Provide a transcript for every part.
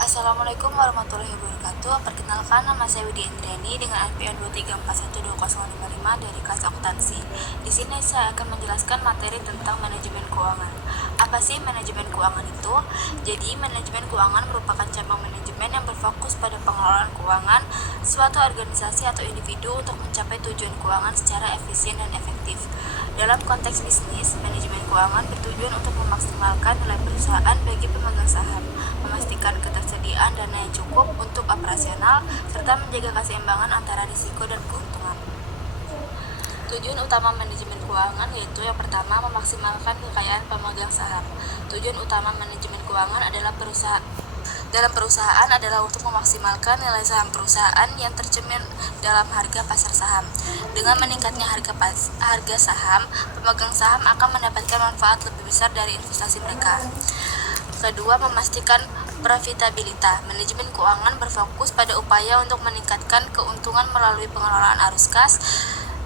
Assalamualaikum warahmatullahi wabarakatuh. Perkenalkan, nama saya Widi Indriani dengan IPN 234120055 dari kelas akuntansi. Di sini saya akan menjelaskan materi tentang manajemen keuangan. Apa sih manajemen keuangan itu? Jadi, manajemen keuangan merupakan cabang manajemen yang berfokus pada pengelolaan keuangan suatu organisasi atau individu untuk mencapai tujuan keuangan secara efisien dan efektif. Dalam konteks bisnis, manajemen keuangan bertujuan untuk memaksimalkan nilai perusahaan bagi pemegang saham, memastikan ketersediaan dana yang cukup untuk operasional, serta menjaga keseimbangan antara risiko dan keuntungan. Tujuan utama manajemen keuangan yaitu yang pertama, memaksimalkan kekayaan pemegang saham. Tujuan utama manajemen keuangan dalam perusahaan adalah untuk memaksimalkan nilai saham perusahaan yang tercermin dalam harga pasar saham. Dengan meningkatnya harga saham, pemegang saham akan mendapatkan manfaat lebih besar dari investasi mereka. Kedua, memastikan profitabilitas. Manajemen keuangan berfokus pada upaya untuk meningkatkan keuntungan melalui pengelolaan arus kas,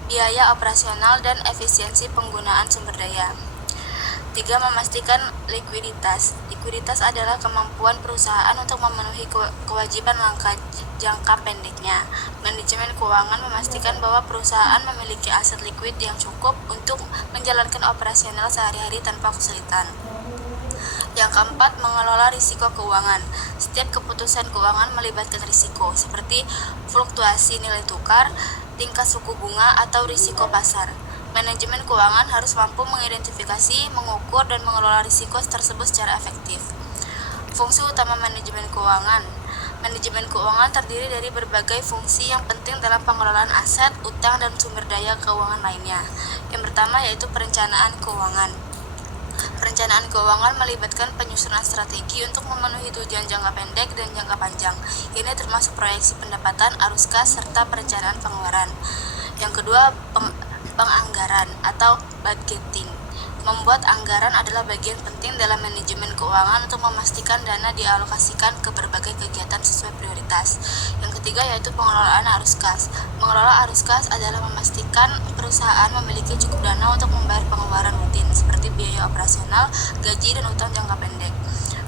biaya operasional, dan efisiensi penggunaan sumber daya. 3. Memastikan likuiditas. Likuiditas adalah kemampuan perusahaan untuk memenuhi kewajiban jangka pendeknya. Manajemen keuangan memastikan bahwa perusahaan memiliki aset likuid yang cukup untuk menjalankan operasional sehari-hari tanpa kesulitan. Yang keempat, mengelola risiko keuangan. Setiap keputusan keuangan melibatkan risiko, seperti fluktuasi nilai tukar, tingkat suku bunga, atau risiko pasar. Manajemen keuangan harus mampu mengidentifikasi, mengukur, dan mengelola risiko tersebut secara efektif. Fungsi utama manajemen keuangan. Manajemen keuangan terdiri dari berbagai fungsi yang penting dalam pengelolaan aset, utang, dan sumber daya keuangan lainnya. Yang pertama yaitu perencanaan keuangan. Perencanaan keuangan melibatkan penyusunan strategi untuk memenuhi tujuan jangka pendek dan jangka panjang. Ini termasuk proyeksi pendapatan, arus kas, serta perencanaan pengeluaran. Yang kedua, penganggaran atau budgeting. Membuat anggaran adalah bagian penting dalam manajemen keuangan untuk memastikan dana dialokasikan ke berbagai kegiatan sesuai prioritas. Yang ketiga yaitu pengelolaan arus kas. Mengelola arus kas adalah memastikan perusahaan memiliki cukup dana untuk membayar pengeluaran rutin seperti biaya operasional, gaji, dan utang jangka pendek.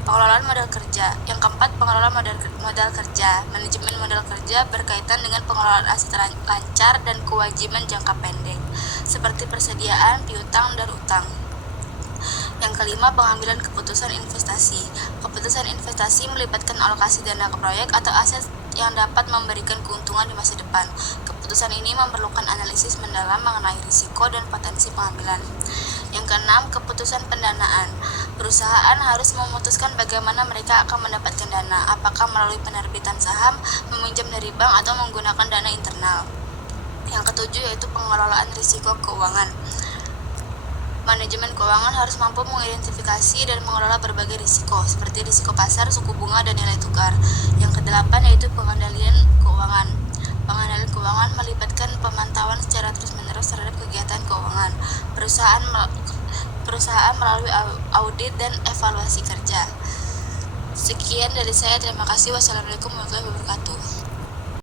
Pengelolaan modal kerja. Yang keempat, pengelolaan modal kerja. Manajemen modal kerja berkaitan dengan pengelolaan aset lancar dan kewajiban jangka pendek, seperti persediaan, piutang, dan utang. Yang kelima, pengambilan keputusan investasi. Keputusan investasi melibatkan alokasi dana ke proyek atau aset yang dapat memberikan keuntungan di masa depan. Keputusan ini memerlukan analisis mendalam mengenai risiko dan potensi pengambilan. Yang keenam, keputusan pendanaan. Perusahaan harus memutuskan bagaimana mereka akan mendapatkan dana, apakah melalui penerbitan saham, meminjam dari bank, atau menggunakan dana internal. Yang ketujuh yaitu pengelolaan risiko keuangan. Manajemen keuangan harus mampu mengidentifikasi dan mengelola berbagai risiko, seperti risiko pasar, suku bunga, dan nilai tukar. Yang kedelapan yaitu pengendalian keuangan. Pengendalian keuangan melibatkan pemantauan secara terus-menerus terhadap kegiatan keuangan perusahaan melalui audit dan evaluasi kerja. Sekian dari saya, terima kasih. Wassalamualaikum warahmatullahi wabarakatuh.